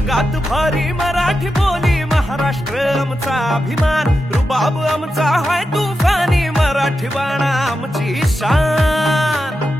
जगात भारी मराठी बोली, महाराष्ट्र आमचा अभिमान, रुबाब आमचा हाय तुफानी, मराठी बाणा आमची शान.